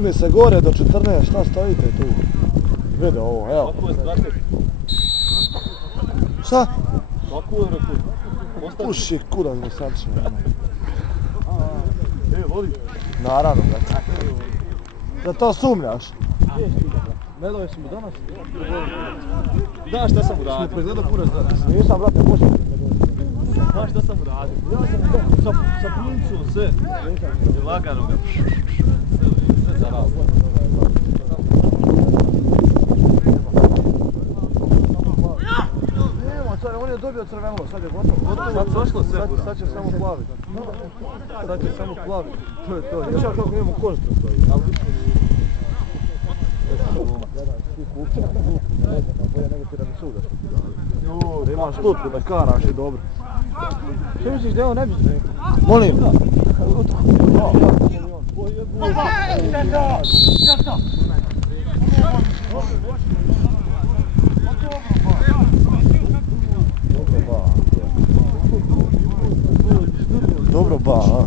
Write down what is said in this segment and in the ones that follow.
Digni se gore do 14, šta stojite tu? Vidi ovo, evo. Šta? Puši kurac do sad će. Vodi. Naravno, brate. Da to sumnjaš? Gledao sam mu danas. Znaš šta sam mu radio? Smo pregledao kurac danas. Nisam, brate, puši. Znaš šta sam mu radio? Sa puncom sve. I lagano ga. Sve zarao. On je dobio crveno, sad je gotovo. Sad prošlo sve. Sad će samo plaviti. Sad će samo plaviti. To je to. Ja kako imamo košta stoji. Da imaš tutku da karaš i dobro. Što misliš da je on ne bi se rekao? Molim. Dobro ba, a?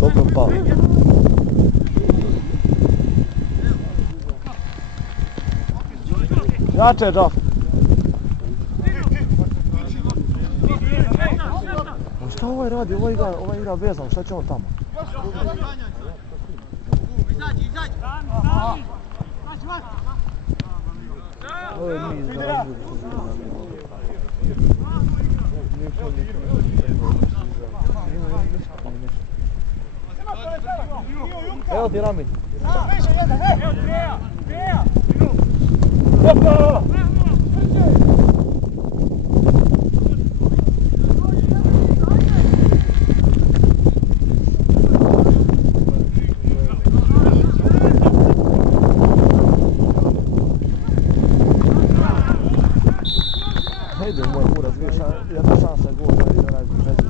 Dobro ba. Jače, Džaf. Šta ovaj radi? Ovaj igra vezan, šta će on tamo? Izađi! Ovo je mi izražio. Evo ti Rami. Hajde moj kurac, jedna šansa je gol, da ide